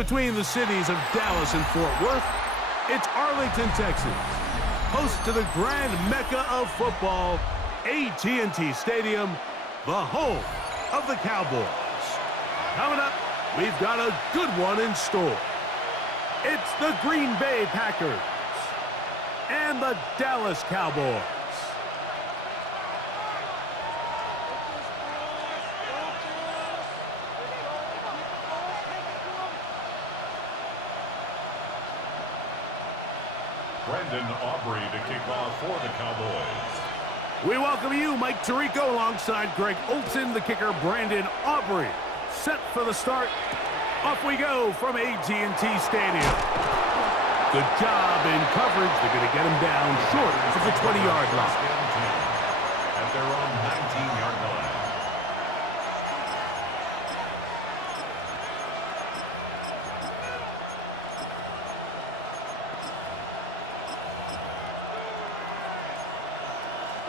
between the cities of Dallas and Fort Worth, it's Arlington, Texas, host to the grand mecca of football, AT&T Stadium, the home of the Cowboys. Coming up, we've got a good one in store. It's the Green Bay Packers and the Dallas Cowboys. Brendan Aubrey to kick off for the Cowboys. We welcome you, Mike Tirico, alongside Greg Olson, the kicker, Brandon Aubrey. Set for the start. Off we go from AT&T Stadium. Good job in coverage. They're going to get him down short of the 20-yard line. At their own 19-yard line.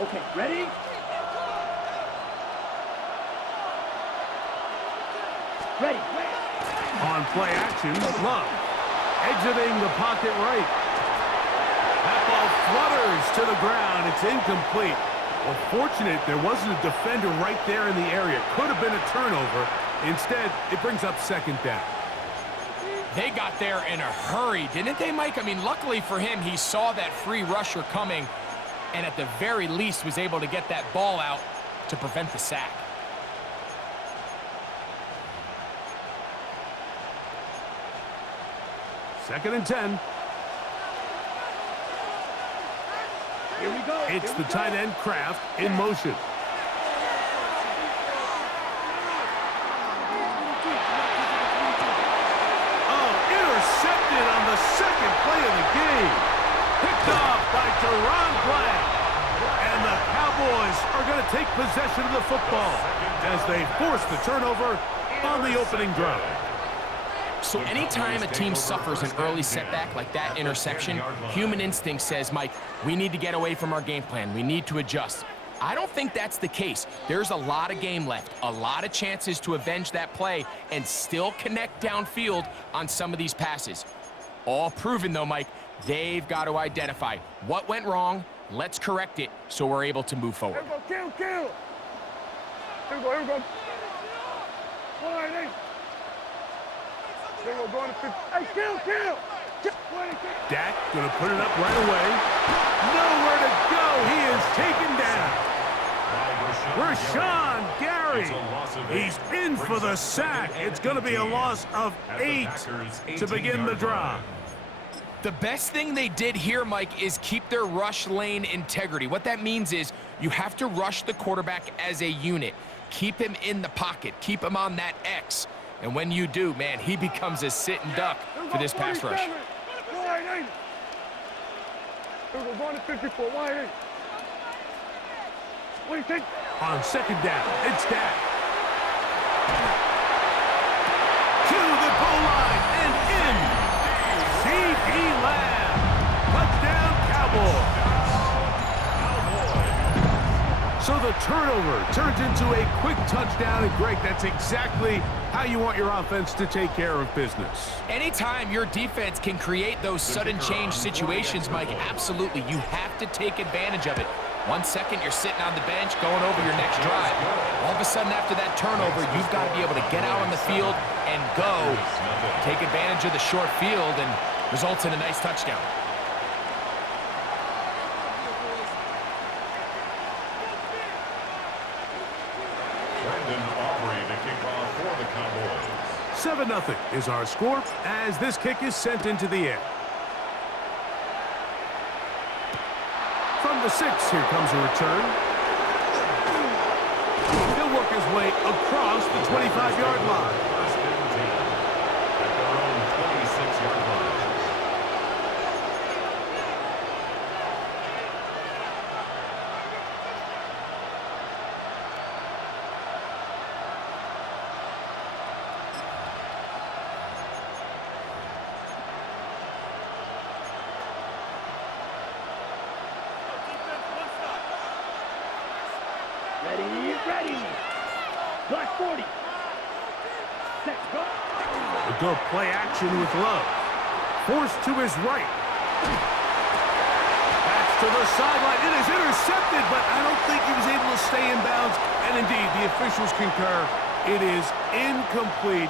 Okay, ready? Ready. On play action, Love. Exiting the pocket right. That ball flutters to the ground. It's incomplete. Well, fortunate there wasn't a defender right there in the area. Could have been a turnover. Instead, it brings up second down. They got there in a hurry, didn't they, Mike? I mean, luckily for him, he saw that free rusher coming and at the very least was able to get that ball out to prevent the sack. Second and 10. Here we go. It's the tight end, Kraft, in motion. Oh, intercepted on the second play of the game. Picked off by Teron Black. And the Cowboys are going to take possession of the football as they force the turnover on the opening drive. So anytime a team suffers an early setback like that interception, human instinct says, Mike, we need to get away from our game plan. We need to adjust. I don't think that's the case. There's a lot of game left, a lot of chances to avenge that play and still connect downfield on some of these passes. All proven, though, Mike, they've got to identify what went wrong. Let's correct it so we're able to move forward. Here we go, kill. Here we go. One, eight. Here we go, going to 50. Hey, kill. Dak going to put it up right away. Nowhere to go. He is taken down. Rashawn Gary. He's in for the sack. It's going to be a loss of 8 to begin the drive. The best thing they did here, Mike, is keep their rush lane integrity. What that means is you have to rush the quarterback as a unit. Keep him in the pocket. Keep him on that X. And when you do, man, he becomes a sitting duck for this pass rush. Here we go, going to 54. Wide eight. What do you think? On second down, it's Dak. To the goal line and in. C.D. Lamb. Touchdown, Cowboys. So the turnover turns into a quick touchdown. And, Greg, that's exactly how you want your offense to take care of business. Anytime your defense can create those sudden change situations, Mike, absolutely, you have to take advantage of it. 1 second, you're sitting on the bench going over your next drive. All of a sudden, after that turnover, you've got to be able to get out on the field and go. Take advantage of the short field and results in a nice touchdown. Brendan Aubrey to kick off for the Cowboys. 7-0 is our score as this kick is sent into the air. From the 6, here comes a return. He'll work his way across the 25-yard line. First and 10 at their own 26-yard line. Ready. Black 40. Let's go. We'll go play action with Love. Forced to his right. That's to the sideline. It is intercepted, but I don't think he was able to stay in bounds. And indeed, the officials concur. It is incomplete.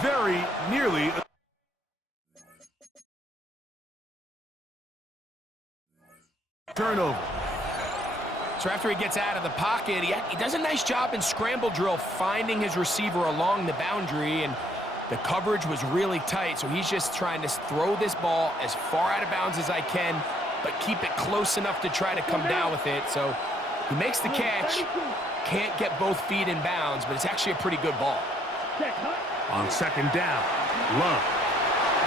Very nearly. Turnover. So after he gets out of the pocket, he does a nice job in scramble drill finding his receiver along the boundary, and the coverage was really tight, so he's just trying to throw this ball as far out of bounds as I can, but keep it close enough to try to come down with it. So he makes the catch, can't get both feet in bounds, but it's actually a pretty good ball. On second down, Love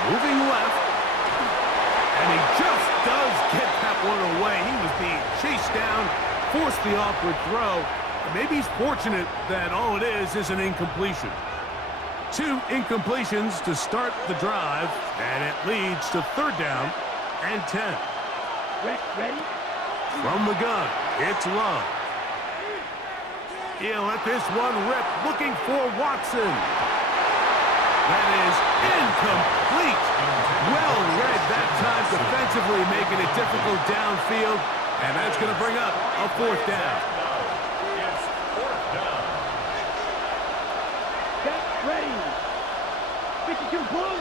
moving left, and he just does get that one away. He was being chased down, forced the awkward throw. Maybe he's fortunate that all it is an incompletion. 2 incompletions to start the drive, and it leads to third down and 10. Ready? From the gun, it's Love. He'll let this one rip, looking for Watson. That is incomplete. Well read that time defensively, making it difficult downfield, and that's going to bring up a fourth down. It's fourth down. Get ready. 52 blue.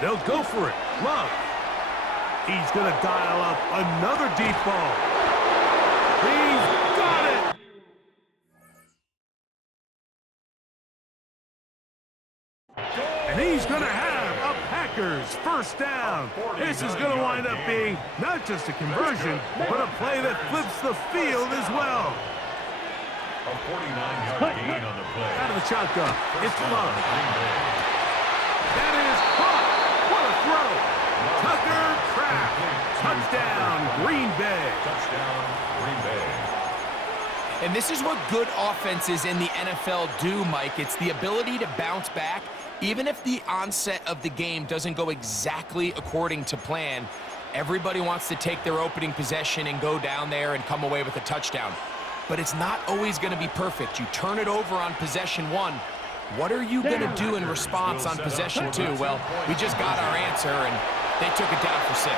They'll go for it. Love. He's going to dial up another deep ball. He's got it. And he's going to have a Packers first down. This is going to wind up being not just a conversion, but a play that flips the field as well. A 49-yard gain on the play. Out of the shotgun, it's Love. That is caught. What a throw. Tucker Kraft. Touchdown, Green Bay. Touchdown, Green Bay. And this is what good offenses in the NFL do, Mike. It's the ability to bounce back, even if the onset of the game doesn't go exactly according to plan. Everybody wants to take their opening possession and go down there and come away with a touchdown. But it's not always going to be perfect. You turn it over on possession 1. What are you going to do in response on possession 2? Well, we just got our answer, and they took it down for 6.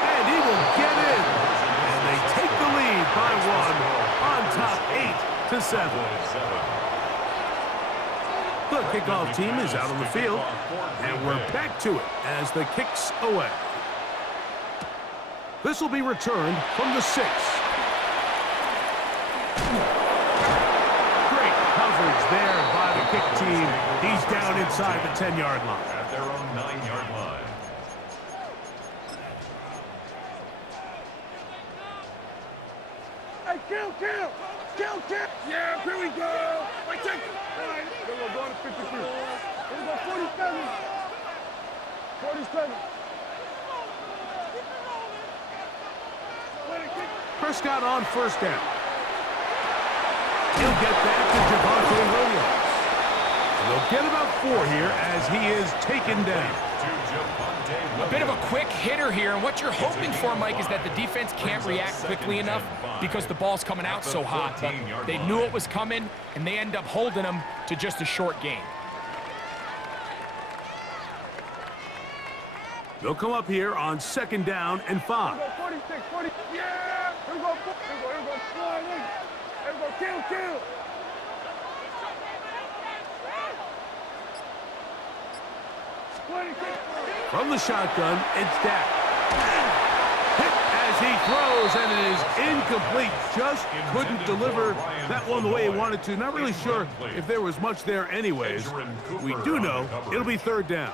And he will get in. And they take the lead by 1 on top 8-7. The kickoff team is out on the field, and we're back to it as the kick's away. This will be returned from the 6. Great coverage there by the kick team. He's down inside the 10-yard line. At their own 9-yard line. Hey, kill. Yeah, here we go. Wait, check. All right, then we're going to 53. Here we go, 47. 47. Prescott on first down. He'll get that to Javonte Williams. And they'll get about 4 here as he is taken down. A bit of a quick hitter here, and what you're hoping for, Mike, is that the defense can't react quickly enough because the ball's coming out so hot. But they knew it was coming, and they end up holding them to just a short gain. They'll come up here on second down and 5. Here we go, 46, 40. Yeah! Here we go, fly in. Here we go, kill. From the shotgun, it's Dak. Hit as he throws, and it is incomplete. Just couldn't deliver that one the way he wanted to. Not really sure if there was much there anyways. We do know it'll be third down.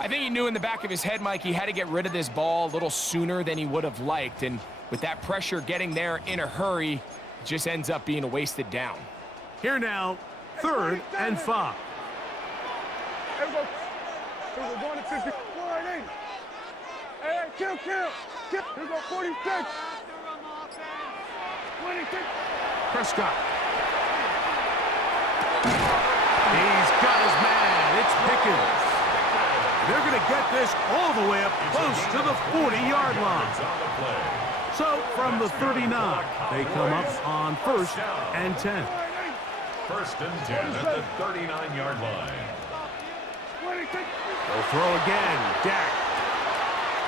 I think he knew in the back of his head, Mike, he had to get rid of this ball a little sooner than he would have liked. And with that pressure getting there in a hurry, it just ends up being a wasted down. Here now, third and 5. Here we go. Here we go, going to 50. Fly in. Hey, kill. Here we go, 46. 26. Prescott. He's got his man. It's Pickens. They're going to get this all the way up close to the 40-yard line. So from the 39, they come up on 1st and 10. 1st and 10 at the 39-yard line. They'll throw again. Dak.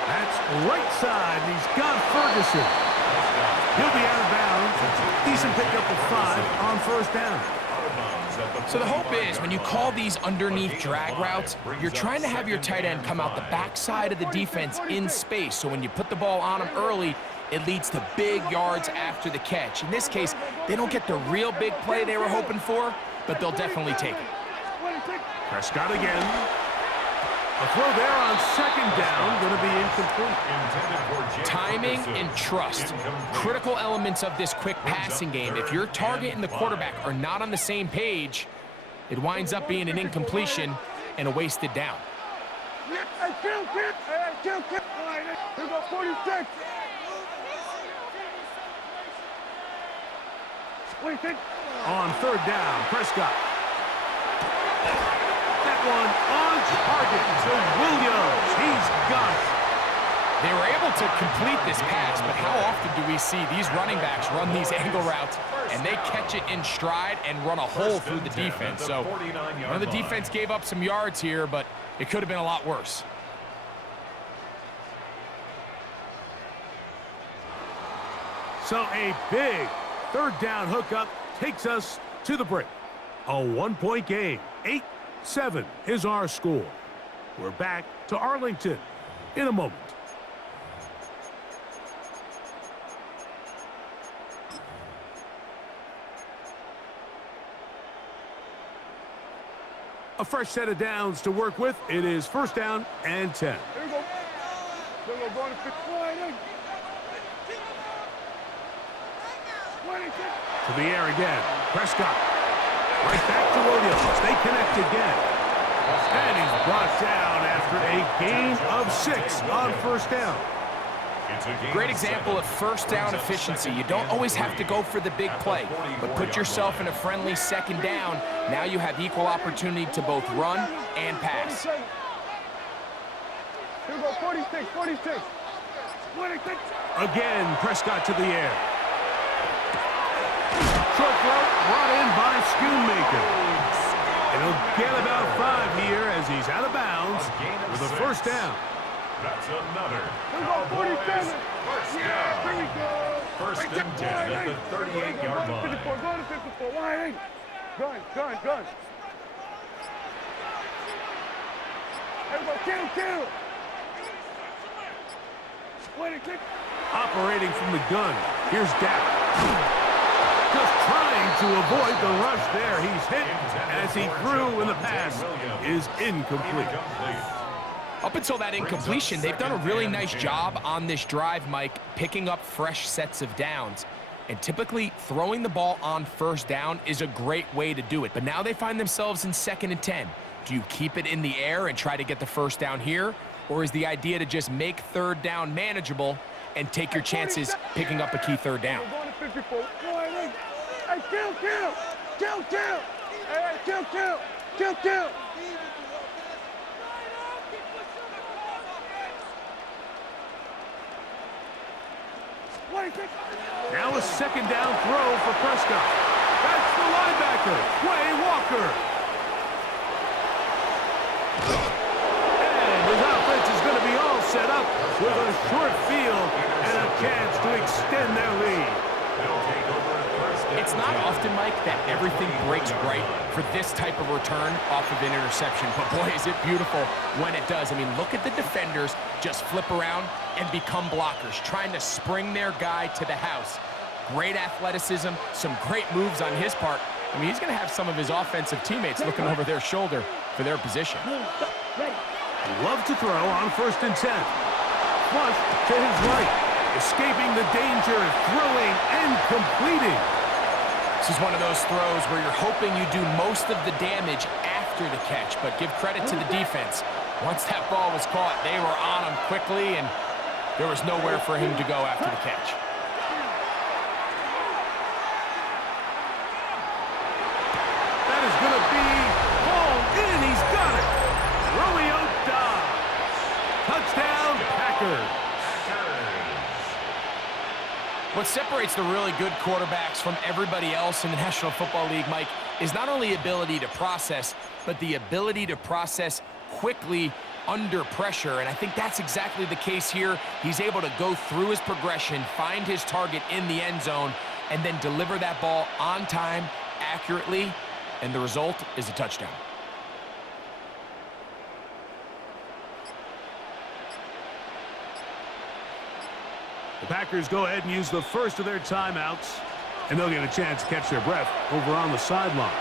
That's right side. He's got Ferguson. He'll be out of bounds. Decent pickup of 5 on 1st down. So the hope is when you call these underneath drag routes, you're trying to have your tight end come out the backside of the defense in space. So when you put the ball on him early, it leads to big yards after the catch. In this case, they don't get the real big play they were hoping for, but they'll definitely take it. Prescott again. A throw there on 2nd down, going to be incomplete. Timing and trust, critical elements of this quick passing game. If your target and the quarterback are not on the same page, it winds up being an incompletion and a wasted down. Here go 46. On 3rd down, Prescott. That one on target to Williams. He's got it. They were able to complete this pass, but how often do we see these running backs run these angle routes and they catch it in stride and run a hole through the defense? So the defense gave up some yards here, but it could have been a lot worse. So a big 3rd down hookup takes us to the break. A 1-point game. 8-7 is our score. We're back to Arlington in a moment. A fresh set of downs to work with. It is 1st down and 10. Here we go. Going to 51. To the air again. Prescott. Right back to Williams. They connect again. And he's brought down after a gain of 6 on 1st down. Great example of 1st down efficiency. You don't always have to go for the big play, but put yourself in a friendly 2nd down. Now you have equal opportunity to both run and pass. Here we go, 46. Again, Prescott to the air. Short throw brought in by Schoonmaker. And he'll get about 5 here as he's out of bounds with a 1st down. That's another. Here we go, 47. Here we go. 1st and 10 at the 38-yard line. 54, going to 54. Wide eight. Gun. Here we go, kill. Operating from the gun. Here's Dak. Just trying to avoid the rush there. He's hit as he threw, and the pass is incomplete. Up until that incompletion, they've done a really nice job on this drive, Mike, picking up fresh sets of downs. And typically, throwing the ball on 1st down is a great way to do it. But now they find themselves in 2nd and 10. Do you keep it in the air and try to get the 1st down here? Or is the idea to just make 3rd down manageable and take your chances picking up a key 3rd down? Hey, kill. Kill. Now a 2nd down throw for Prescott. That's the linebacker, Quay Walker. And his offense is going to be all set up with a short field and a chance to extend their lead. It's not often, Mike, that everything breaks right for this type of return off of an interception. But boy, is it beautiful when it does. I mean, look at the defenders just flip around and become blockers, trying to spring their guy to the house. Great athleticism, some great moves on his part. I mean, he's going to have some of his offensive teammates looking over their shoulder for their position. Love to throw on 1st and 10. Flush to his right. Escaping the danger, throwing and completing. This is one of those throws where you're hoping you do most of the damage after the catch, but give credit to the defense. Once that ball was caught, they were on him quickly, and there was nowhere for him to go after the catch. That is going to be hauled in. He's got it. Romeo Dobbs. Touchdown, Packers. What separates the really good quarterbacks from everybody else in the National Football League, Mike, is not only ability to process, but the ability to process quickly under pressure. And I think that's exactly the case here. He's able to go through his progression, find his target in the end zone, and then deliver that ball on time, accurately, and the result is a touchdown. The Packers go ahead and use the first of their timeouts, and they'll get a chance to catch their breath over on the sideline.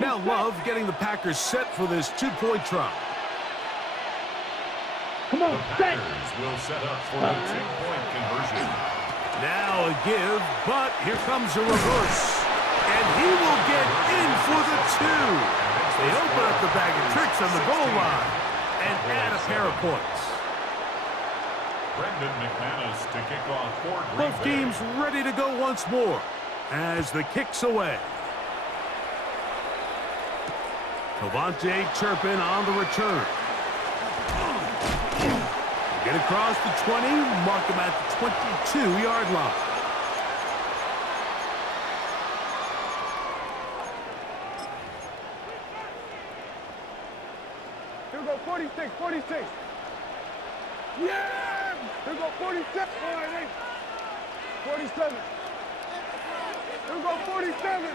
Now Love getting the Packers set for this two-point try. Come on, The Packers will set up for the two-point conversion. Now a give, but here comes a reverse. And he will get in for the two. They open up the bag of tricks on the goal line and add a pair of points. Brendan McManus to kick off for Green Both Bay. teams ready to go once more as the kick's away. Cavante Turpin on the return. Get across the 20, mark him at the 22-yard line. Here we go, 46, 46. Yeah! Here we go, 46. All right, 47. Here we go, 47.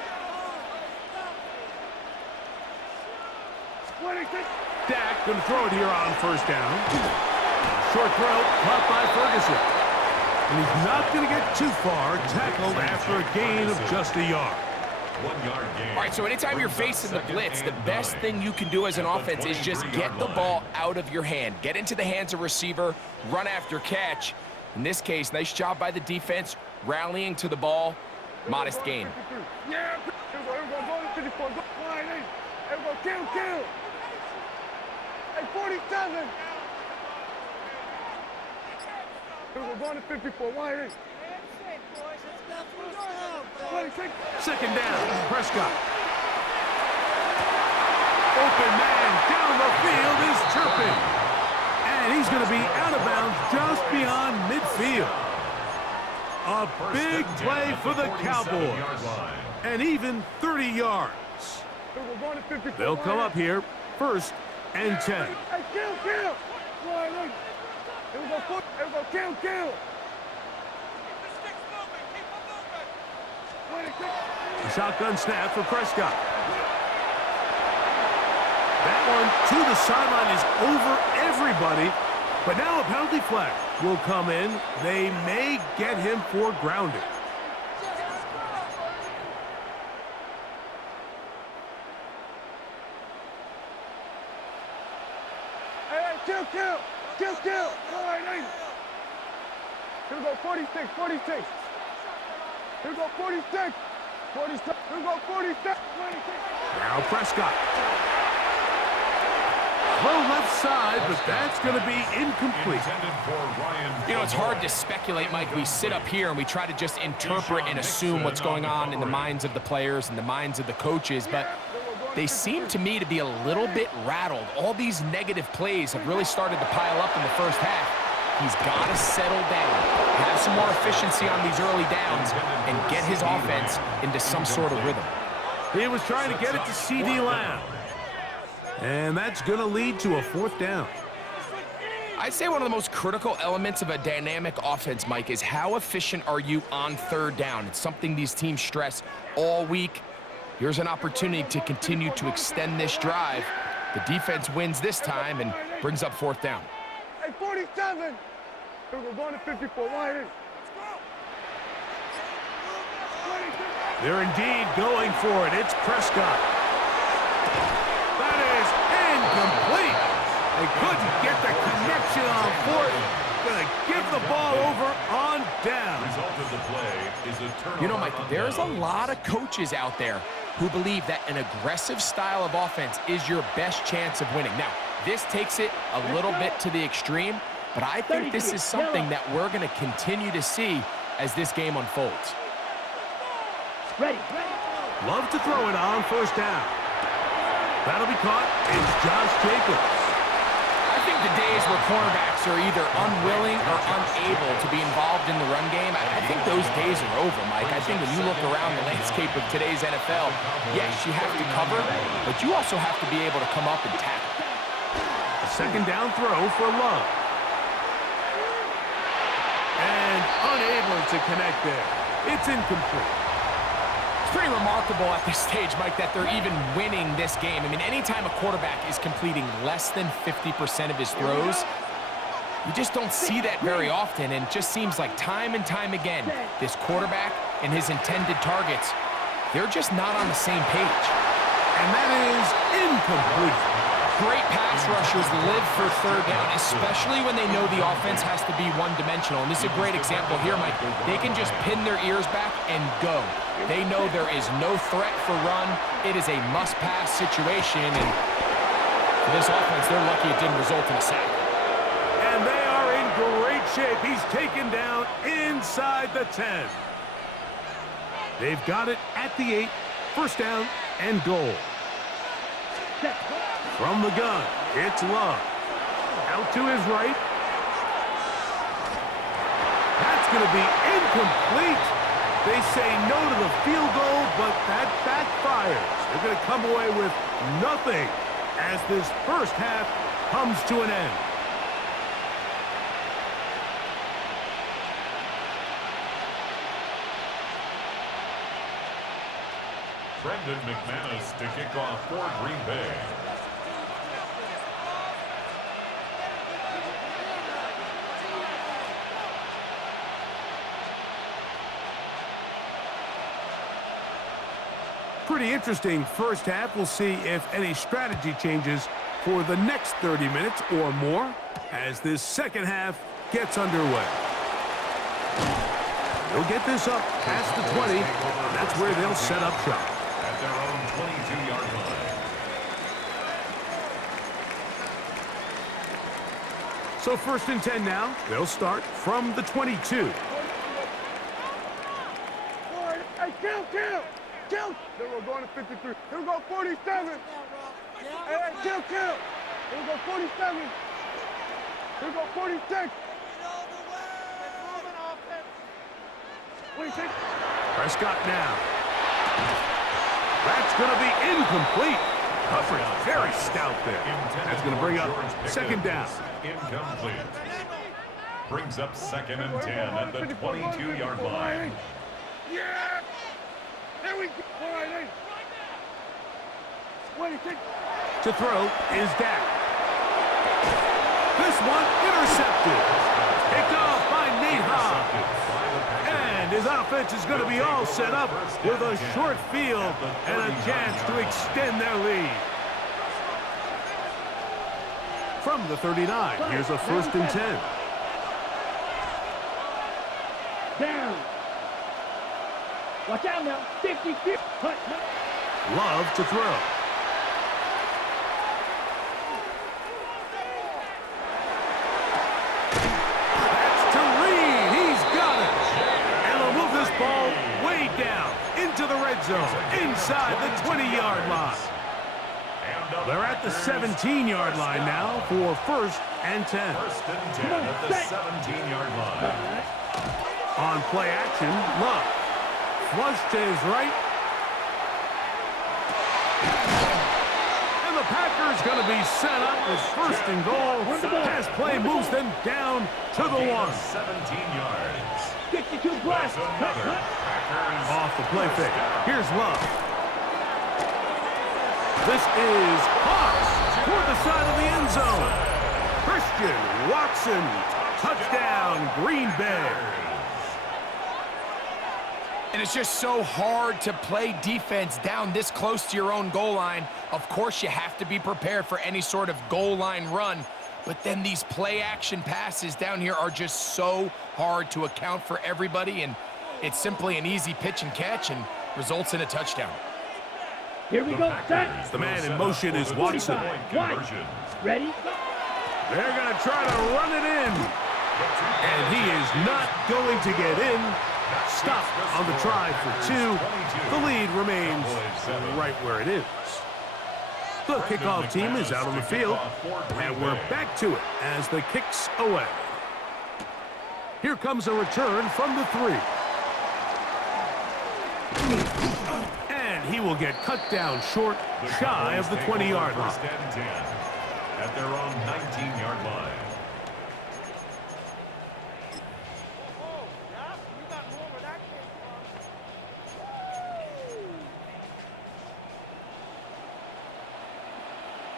26. Dak going to throw it here on first down. Short throw, caught by Ferguson. And he's not going to get too far, tackled after a gain of just a yard. 1 yard gain. All right, so anytime you're facing the blitz, the best thing you can do as an offense is just get the ball out of your hand. Get into the hands of receiver, run after catch. In this case, nice job by the defense, rallying to the ball. Modest gain. Yeah! Here we go, go to 54. Go, line 8. Here we go, kill. Hey, 47. Here we go, going to 54. Line 8. 26. Second down, Prescott. Open man down the field is Turpin. And he's going to be out of bounds just beyond midfield. A big play for the Cowboys. And even 30 yards. Here we go, going to 54. They'll come up here, first and 10. Hey, kill. Line 8. Here we go, kill. 26. A shotgun snap for Prescott. That one to the sideline is over everybody. But now a penalty flag will come in. They may get him for grounding. Hey, kill. All right, 8. Here we go, 46. Here we go, 46. 47. Here we go, 46. 26. Now Prescott. Throw left side, but that's going to be incomplete. Intended for Ryan. You know, it's hard to speculate, Mike. We sit up here and we try to just interpret and assume what's going on in the minds of the players and the minds of the coaches, but they seem to me to be a little bit rattled. All these negative plays have really started to pile up in the first half. He's got to settle down, have some more efficiency on these early downs, and get his offense into some sort of rhythm. He was trying to get it to C.D. Lamb. And that's going to lead to a fourth down. I'd say one of the most critical elements of a dynamic offense, Mike, is how efficient are you on third down. It's something these teams stress all week. Here's an opportunity to continue to extend this drive. The defense wins this time and brings up fourth down. Hey, 47. Here we go, going to 54. Line 8. They're indeed going for it. It's Prescott. That is incomplete. They couldn't get the connection on fourth. Gonna give the ball over on down. Result of the play is a turnover. You know, Mike, there's a lot of coaches out there who believe that an aggressive style of offense is your best chance of winning. Now, this takes it a little bit to the extreme, but I think this is something that we're going to continue to see as this game unfolds. Ready. Love to throw it on first down. That'll be caught. It's Josh Jacobs. I think the days where cornerbacks are either unwilling or unable to be involved in the run game, I think those days are over, Mike. I think when you look around the landscape of today's NFL, yes, you have to cover, but you also have to be able to come up and tackle. A second down throw for Love. And unable to connect there. It's incomplete. It's pretty remarkable at this stage, Mike, that they're even winning this game. I mean, anytime a quarterback is completing less than 50% of his throws, you just don't see that very often, and it just seems like time and time again, this quarterback and his intended targets, they're just not on the same page. And that is incomplete. Great pass rushers live for third down, especially when they know the offense has to be one-dimensional. And this is a great example here, Mike. They can just pin their ears back and go. They know there is no threat for run. It is a must-pass situation, and for this offense, they're lucky it didn't result in a sack. And they are in great shape. He's taken down inside the 10. They've got it at the 8. First down and goal. From the gun, it's Love. Out to his right. That's going to be incomplete. They say no to the field goal, but that backfires. They're going to come away with nothing as this first half comes to an end. Brendan McManus to kick off for Green Bay. Pretty interesting first half. We'll see if any strategy changes for the next 30 minutes or more as this second half gets underway. They'll get this up past the 20. That's where they'll set up shop. At their own 22-yard line. So first and 10 now. They'll start from the 22. Kill! Then we're going to 53. Here we go, 47. Hey, kill! Here we go, 47. Here we go, 46. 26. Prescott now. That's going to be incomplete. Coverage very stout there. That's going to bring up second down. Incomplete. Brings up second and 10 at the 22-yard line. Yeah! There we go. All right, hey. 26. To throw is Dak. This one intercepted. Picked off by Nate Hobbs. And his offense is going to be all set up with a short field and a chance to extend their lead. From the 39, here's a first and 10. Down. Watch out now. 50. Love to throw. That's to Reed. He's got it. And they'll move this ball way down into the red zone, inside the 20-yard line. They're at the 17-yard line now for first and 10. First and 10 at the 17-yard line. On play action, Love. Flush to his right. And the Packers going to be set up with first and goal. Pass play moves them down to the 1. 17 yards. 62 blast. Off the play fake. Here's Love. This is Hawks toward the side of the end zone. Christian Watson. Touchdown, Green Bay. And it's just so hard to play defense down this close to your own goal line. Of course, you have to be prepared for any sort of goal line run. But then these play-action passes down here are just so hard to account for everybody, and it's simply an easy pitch and catch and results in a touchdown. Here we go. Set. The man in motion is Watson. Ready? They're going to try to run it in. And he is not going to get in. Stop on the try for 2. The lead remains right where it is. The kickoff team is out on the field, and we're back to it as the kick's away. Here comes a return from the 3. And he will get cut down short, shy of the 20-yard line. At their own 19-yard line.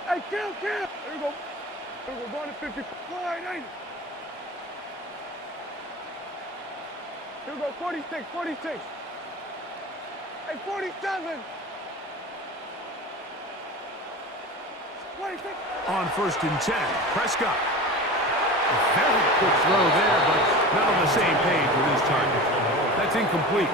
Hey, kill! There we go. We're going to 50. Line 80. Here we go, 46. Hey, 47. 26. On 1st and 10, Prescott. A very quick throw there, but not on the same page with his target. That's incomplete.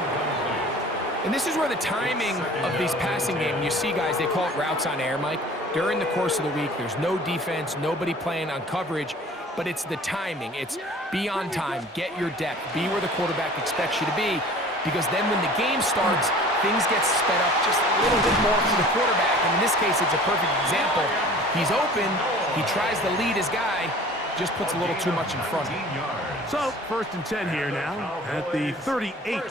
And this is where the timing of these passing games, you see guys, they call it routes on air, Mike. During the course of the week, there's no defense, nobody playing on coverage, but it's the timing. It's be on time, get your depth, be where the quarterback expects you to be, because then when the game starts, things get sped up just a little bit more for the quarterback. And in this case, it's a perfect example. He's open, he tries to lead his guy, just puts a little too much in front. So, 1st and 10 here now at the 38.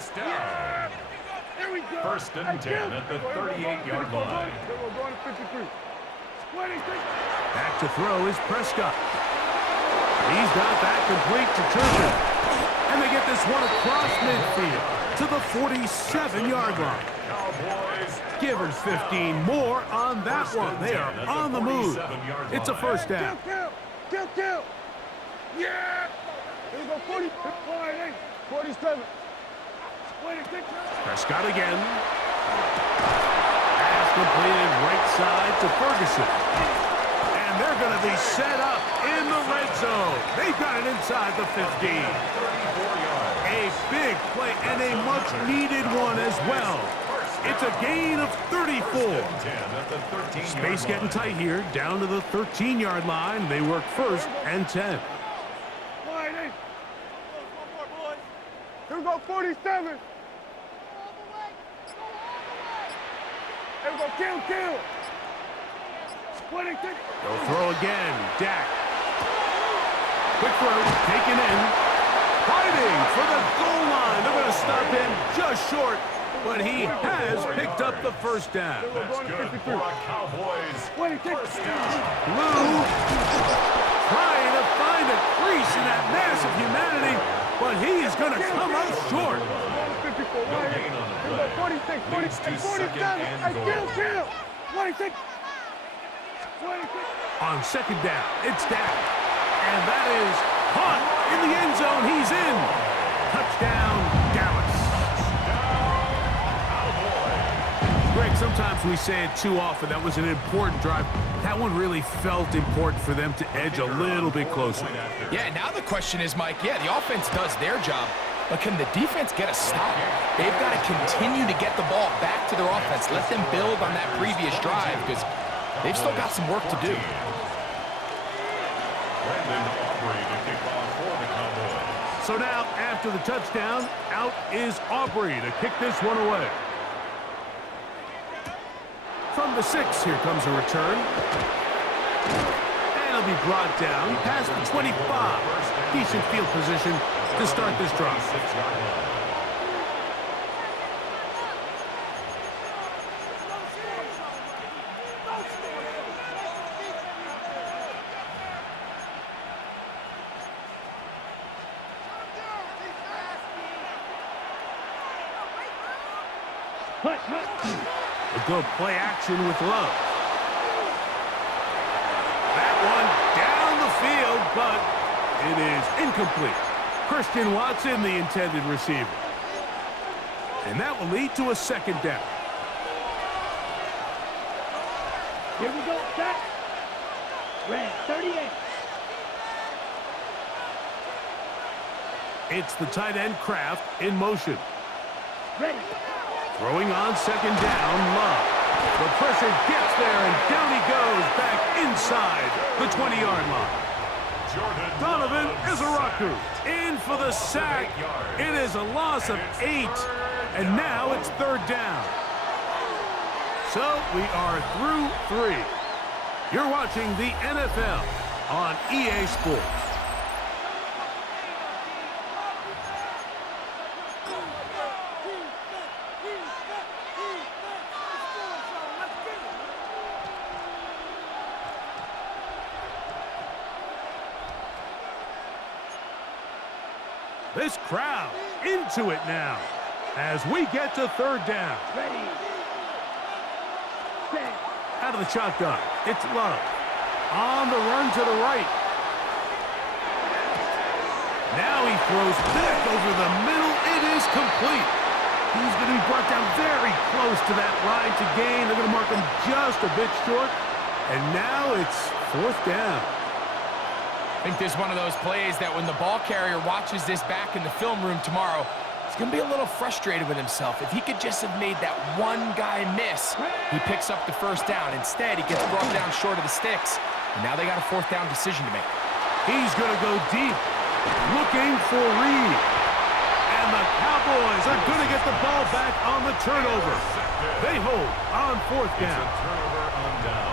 First and 10 at the 38-yard line. We're going to 53. 26. Back to throw is Prescott. He's got that complete to Turpin. And they get this one across midfield to the 47-yard line. Give him 15 more on that one. They are on the move. It's a first down. Kill. Yeah. Here we go, 40. 47. 26. Prescott again. Pass completed right side to Ferguson. And they're going to be set up in the red zone. They've got it inside the 15. A big play and a much-needed one as well. It's a gain of 34. Space getting tight here, down to the 13-yard line. They work 1st and 10. Here we go, 47. Here we go, kill. 26. They'll throw again. Dak. Quick throw, taken in. Fighting for the goal line. They're going to stop him just short, but he has picked up the first down. That's good for a Cowboys first down. Blue trying to find a crease in that mass of humanity, but he is going to come up short. 54. No gain on the play. 46, 47. Leads to second and goal. Kill. 26. 26. On second down, it's Dak. And that is caught in the end zone. He's in. Touchdown, Dallas. Greg, sometimes we say it too often. That was an important drive. That one really felt important for them to edge a little bit closer. Yeah, now the question is, Mike, the offense does their job, but can the defense get a stop? They've got to continue to get the ball back to their offense. Let them build on that previous drive, because they've still got some work to do. So now, after the touchdown, out is Aubrey to kick this one away. From the 6, here comes a return. And it'll be brought down past the 25. Decent field position to start this drive. A good play action with Love. That one down the field, but it is incomplete. Christian Watson, the intended receiver. And that will lead to a second down. Here we go, set. Red 38. It's the tight end Kraft in motion. Ready. Throwing on second down, Love. The pressure gets there, and down he goes back inside the 20-yard line. Donovan Izaraku in for the sack. It is a loss of 8, and now it's third down. So we are through 3. You're watching the NFL on EA Sports. This crowd into it now as we get to third down. Ready. Set. Out of the shotgun, it's Love. On the run to the right. Now he throws back over the middle. It is complete. He's going to be brought down very close to that line to gain. They're going to mark him just a bit short. And now it's fourth down. I think this is one of those plays that when the ball carrier watches this back in the film room tomorrow, he's going to be a little frustrated with himself. If he could just have made that one guy miss, he picks up the first down. Instead, he gets brought down short of the sticks. And now they got a fourth down decision to make. He's going to go deep, looking for Reed. And the Cowboys are going to get the ball back on the turnover. They hold on fourth down. It's a turnover on downs.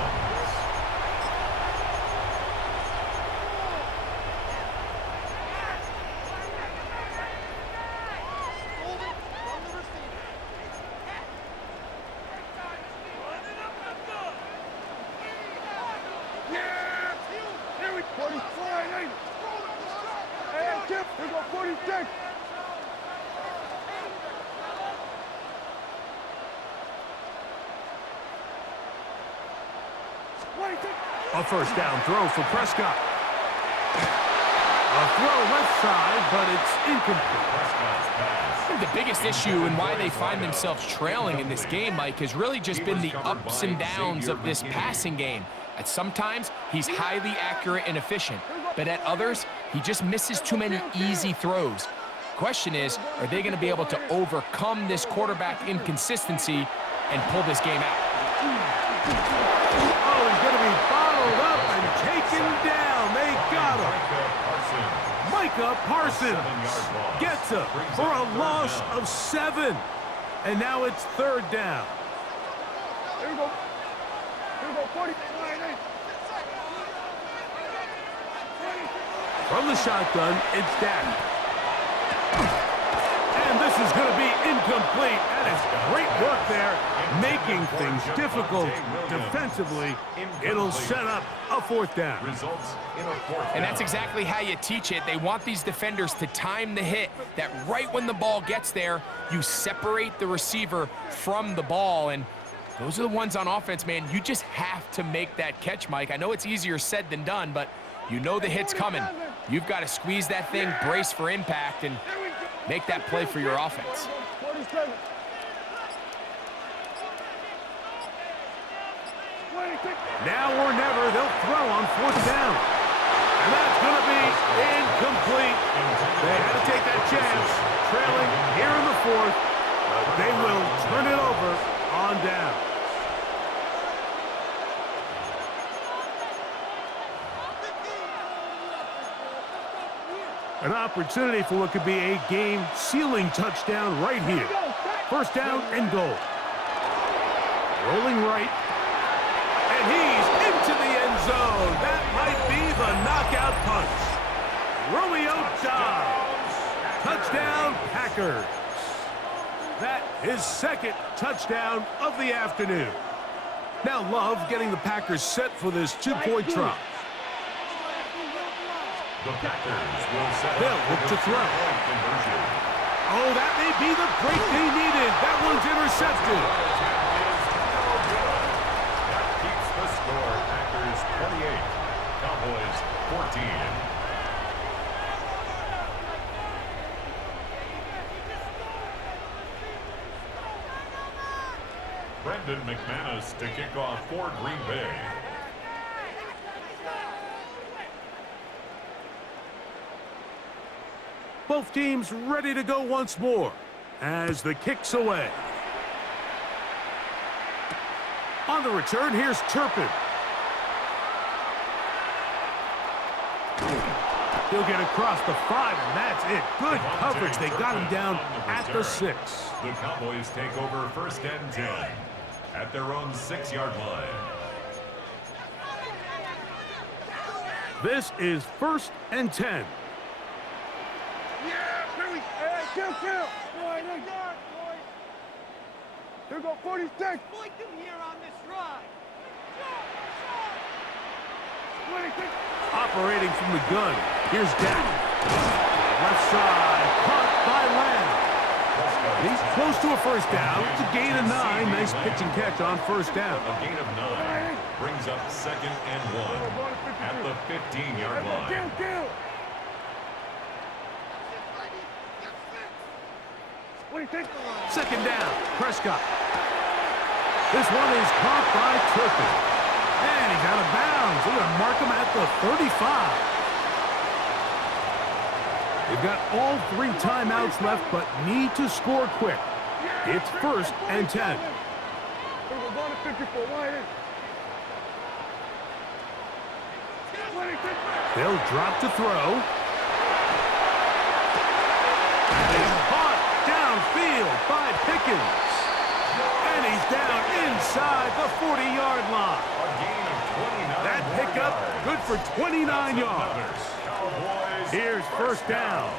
A first down throw for Prescott. A throw left side, but it's incomplete. The biggest issue and why they find themselves trailing in this game, Mike, has really just been the ups and downs of this passing game. At sometimes, he's highly accurate and efficient, but at others, he just misses too many easy throws. Question is, are they going to be able to overcome this quarterback inconsistency and pull this game out? Oh, he's going to be bottled up and taken down. They got him. Micah Parsons gets him for a loss of 7. And now it's third down. Here we go. Here we go. 40. From the shotgun, it's Dak. And this is going to be incomplete. That is great work there, making things difficult defensively. It'll set up a fourth down. Results in a fourth down. And that's exactly how you teach it. They want these defenders to time the hit, that right when the ball gets there, you separate the receiver from the ball. And those are the ones on offense, man. You just have to make that catch, Mike. I know it's easier said than done, but you know the hit's coming. You've got to squeeze that thing, brace for impact, and make that play for your offense. 47. Now or never, they'll throw on fourth down. And that's going to be incomplete. They had to take that chance, trailing here in the fourth. They will turn it over on down. An opportunity for what could be a game-sealing touchdown right here. First down and goal. Rolling right. And he's into the end zone. That might be the knockout punch. Romeo Dobbs. Touchdown, Packers. That is second touchdown of the afternoon. Now Love getting the Packers set for this two-point try. The Packers will set They'll look to throw. Oh, that may be the break they needed. That one's intercepted. That keeps the score. Packers 28, Cowboys 14. Brendan McManus to kick off for Green Bay. Both teams ready to go once more as the kick's away. On the return, here's Turpin. He'll get across the 5, and that's it. Good coverage. They got him down at the 6. The Cowboys take over 1st and 10 at their own 6-yard line. This is 1st and 10. Kill. Boy, they got it, boy. Here we go, 46. Point them here on this ride. 26. Operating from the gun. Here's Dak. Left side, caught by Lamb. He's close to a 1st down. It's a gain of 9. Nice pitch and catch on 1st down. A gain of 9 brings up 2nd and 1 at the 15-yard line. Kill. 26. 2nd down, Prescott. This one is caught by Turpin. And he's out of bounds. They're going to mark him at the 35. They've got all 3 timeouts left, but need to score quick. It's 1st and 10. We're going to 54. Wide. 26. They'll drop to throw. He's caught downfield by Pickens. And he's down inside the 40-yard line. A gain of 29. That pickup good for 29 yards. Here's 1st down.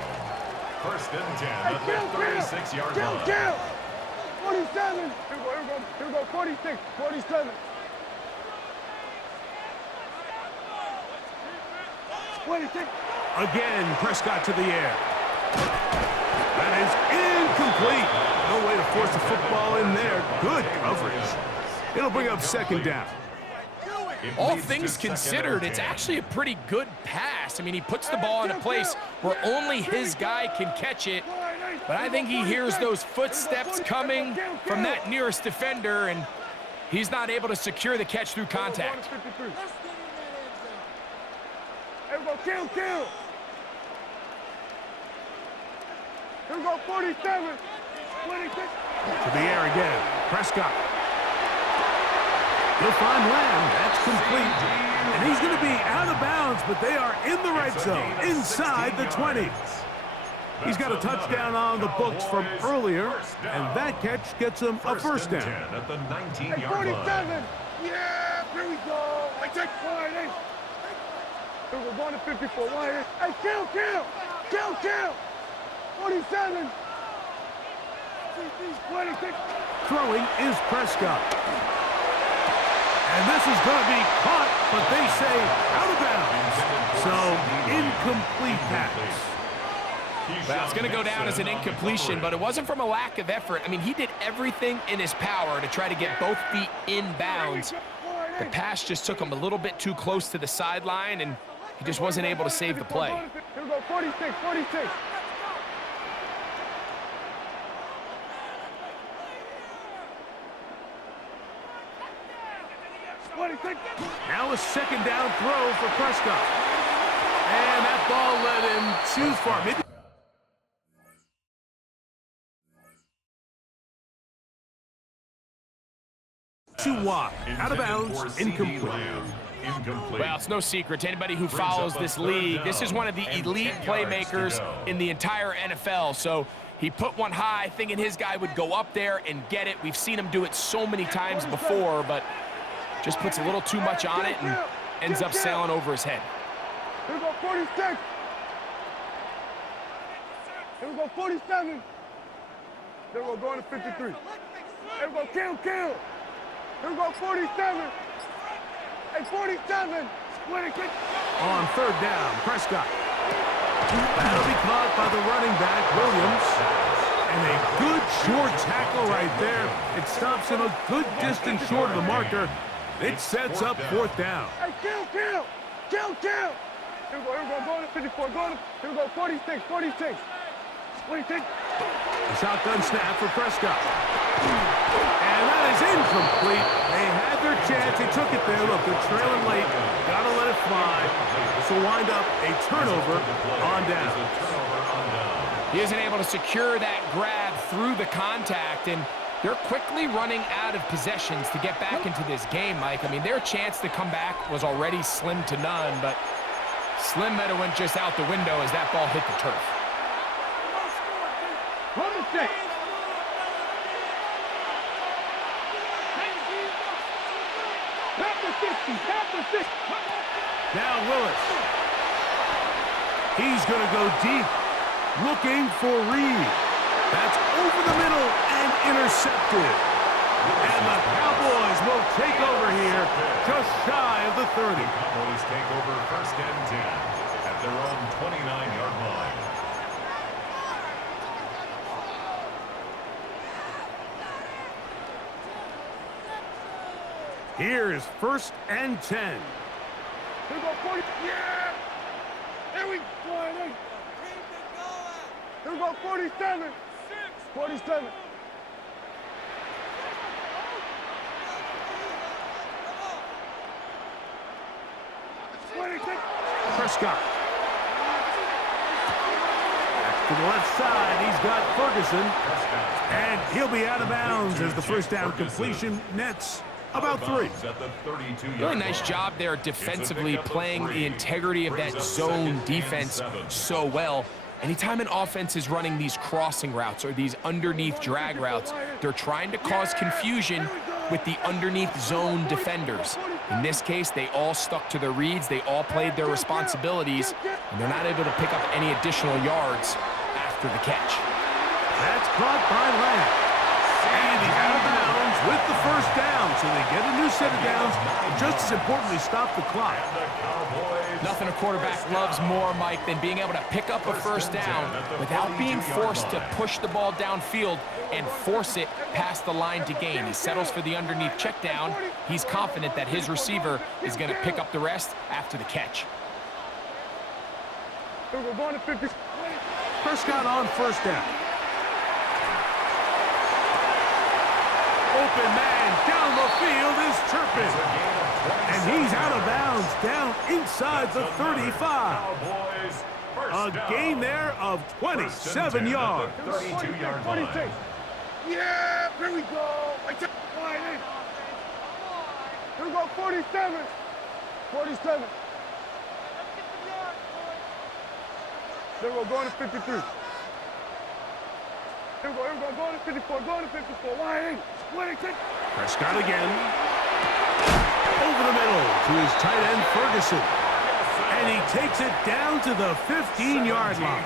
1st and 10 at the 36-yard line. Kill. 47. Here we go, 46, 47. 26. Again, Prescott to the air. That is incomplete. No way to force the football in there. Good coverage. It'll bring up 2nd down. All things considered, it's actually a pretty good pass. I mean, he puts the ball in a place where only his guy can catch it. But I think he hears those footsteps coming from that nearest defender, and he's not able to secure the catch through contact. Here we go, kill. Here we go, 47. 26. To the air again. Prescott. He'll find Lamb. That's complete. And he's going to be out of bounds, but they are in the red zone, inside the 20. He's got a touchdown on the books from earlier, and that catch gets him a 1st down. At the 19-yard 47. line. Yeah, here we go. I take wide. Here we're going to 54. Wide. Hey, kill. 47. 26. Throwing is Prescott. And this is going to be caught, but they say out of bounds. So, incomplete pass. Well, it's going to go down as an incompletion, but it wasn't from a lack of effort. I mean, he did everything in his power to try to get both feet in bounds. The pass just took him a little bit too close to the sideline, and he just wasn't able to save the play. Here we go, 46. 26. Now a 2nd down throw for Prescott. And that ball led him too far. Maybe too wide. Out of bounds, incomplete. Well, it's no secret to anybody who follows this league. This is one of the elite playmakers in the entire NFL. So he put one high, thinking his guy would go up there and get it. We've seen him do it so many times before, but just puts a little too much on it and ends up sailing over his head. Here we go, 46. Here we go, 47. Here we go, going to 53. Here we go, kill. Here we go, 47. Hey, 47. On 3rd down, Prescott. That'll be caught by the running back, Williams. And a good short tackle right there. It stops him a good distance short of the marker. It sets up 4th down. Hey, kill. Here we go, going to 54. Here we go, 46. 26. The shotgun snap for Prescott. And that is incomplete. They had their chance. They took it there. Look, they're trailing late. Got to let it fly. This will wind up a turnover on down. He isn't able to secure that grab through the contact, and they're quickly running out of possessions to get back into this game, Mike. I mean, their chance to come back was already slim to none, but slim might have went just out the window as that ball hit the turf. Hold the stick. Tap the 60, tap the 60. Now Willis. He's going to go deep, looking for Reed. That's over the middle and intercepted. And the Cowboys will take over here just shy of the 30. The Cowboys take over 1st and 10 at their own 29-yard line. Here is 1st and 10. Here we go, 40. Yeah! Here we go. Here we go, 47. 47. Prescott. Back to the left side, he's got Ferguson. And he'll be out of bounds as the first down completion nets about 3. Really nice job there defensively, playing the integrity of that zone defense so well. Anytime an offense is running these crossing routes or these underneath drag routes, they're trying to cause confusion with the underneath zone defenders. In this case, they all stuck to their reads, they all played their responsibilities, and they're not able to pick up any additional yards after the catch. That's caught by Lamb. And he's out of bounds with the first down, so they get a new set of downs, and just as importantly, stop the clock. Nothing a quarterback loves more, Mike, than being able to pick up a first down without being forced to push the ball downfield and force it past the line to gain. He settles for the underneath check down. He's confident that his receiver is going to pick up the rest after the catch. We're going to 50. Prescott on first down. Open man down the field is Turpin. And he's out of bounds down inside the 35. A gain there of 27 yards. 32-yard line. Yeah, here we go. Here we go, 47. 47. Then we're going to 53. Here we go, going to 54, going to 54. Why? Prescott again. Over the middle to his tight end, Ferguson. And he takes it down to the 15-yard line.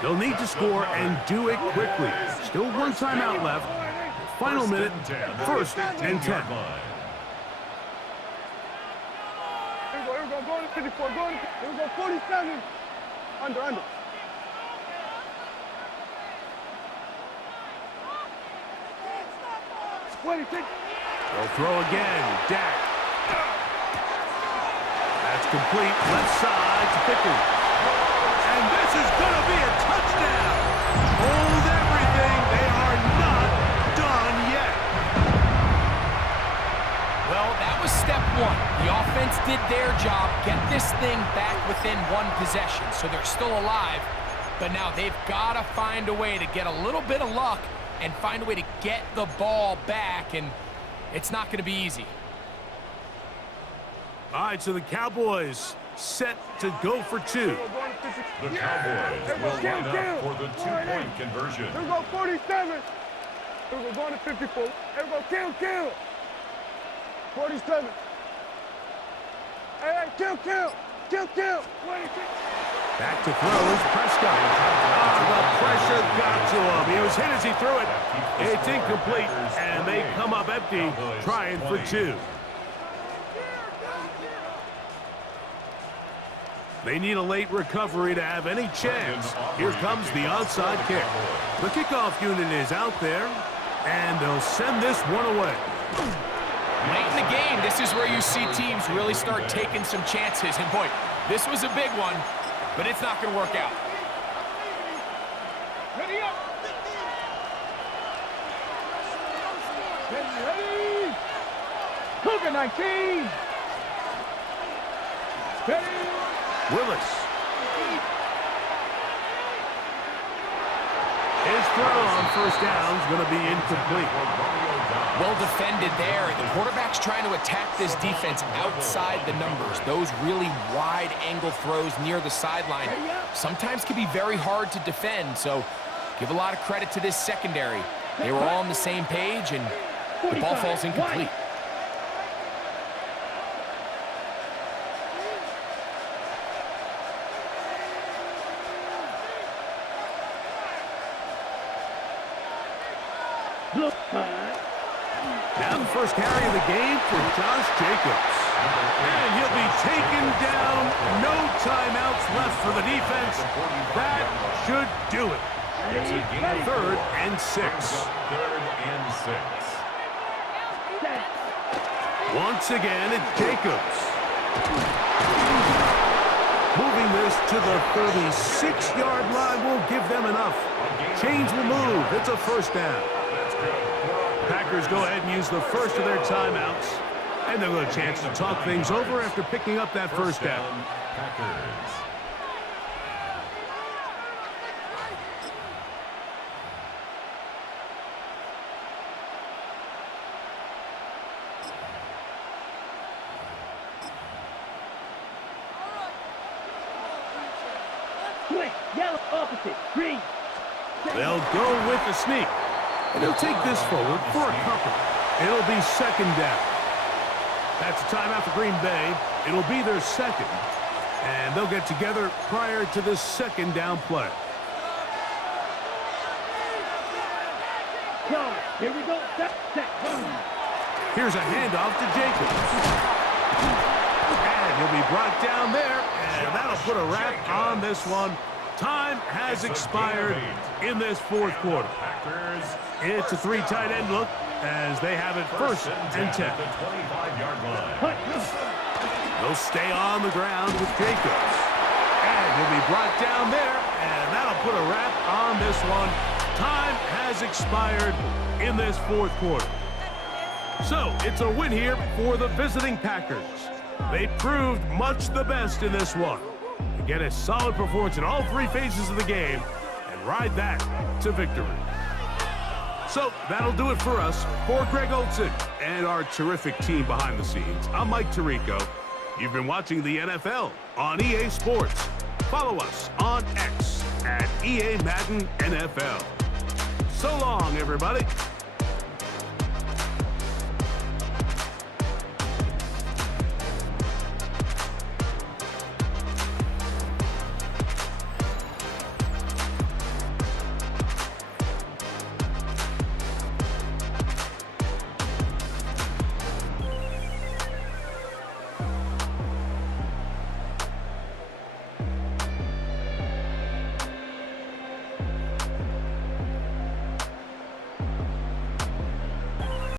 They'll need to score and do it quickly. Still one timeout left. Final minute, 1st and 10. Here we go, going to 54, here we go, 47. Under. 26. They'll throw again. Dak. That's complete. Left side to Pickens. And this is going to be a touchdown. Hold everything. They are not done yet. Well, that was step one. The offense did their job, get this thing back within one possession, so they're still alive. But now they've got to find a way to get a little bit of luck and find a way to get the ball back, and it's not going to be easy. All right, so the Cowboys set to go for 2. The Cowboys will line up for the 2-point conversion. Here we go, 47. Here we go, going to 54. Here we go, kill. 47. Hey, kill. 26. Back to throws, Prescott. The pressure got to him. He was hit as he threw it. It's incomplete, and they come up empty, trying for 2. They need a late recovery to have any chance. Here comes the onside kick. The kickoff unit is out there, and they'll send this one away. Late in the game, this is where you see teams really start taking some chances. And boy, this was a big one, but it's not going to work out. Ready up. Ready. Cougar 19. Ready. Willis. throw on first down is going to be incomplete. Well defended there. The quarterback's trying to attack this defense outside the numbers. Those really wide angle throws near the sideline sometimes can be very hard to defend, so give a lot of credit to this secondary. They were all on the same page, and the ball falls incomplete. Now the first carry of the game for Josh Jacobs. And he'll be taken down. No timeouts left for the defense. That should do it. It's a gain. 3rd and 6. 3rd and 6. Once again, it's Jacobs. Moving this to the 36-yard line will give them enough. Chains will move. It's a first down. Packers go ahead and use the first of their timeouts. And they'll get a chance to talk things over after picking up that first down. Packers. Yellow opposite. Green. They'll go with the sneak. And he'll take this forward for a couple. It'll be 2nd down. That's a timeout for Green Bay. It'll be their 2nd. And they'll get together prior to the 2nd down play. Here we go. Here's a handoff to Jacobs. And he'll be brought down there. And that'll put a wrap on this one. Time has expired in this 4th quarter. It's a 3 tight end look as they have it 1st and 10. They'll stay on the ground with Jacobs. And he'll be brought down there, and that'll put a wrap on this one. Time has expired in this 4th quarter. So it's a win here for the visiting Packers. They proved much the best in this one. Get a solid performance in all 3 phases of the game and ride that to victory. So that'll do it for us. For Greg Olson and our terrific team behind the scenes, I'm Mike Tirico. You've been watching the NFL on EA Sports. Follow us on X at EA Madden NFL. So long, everybody.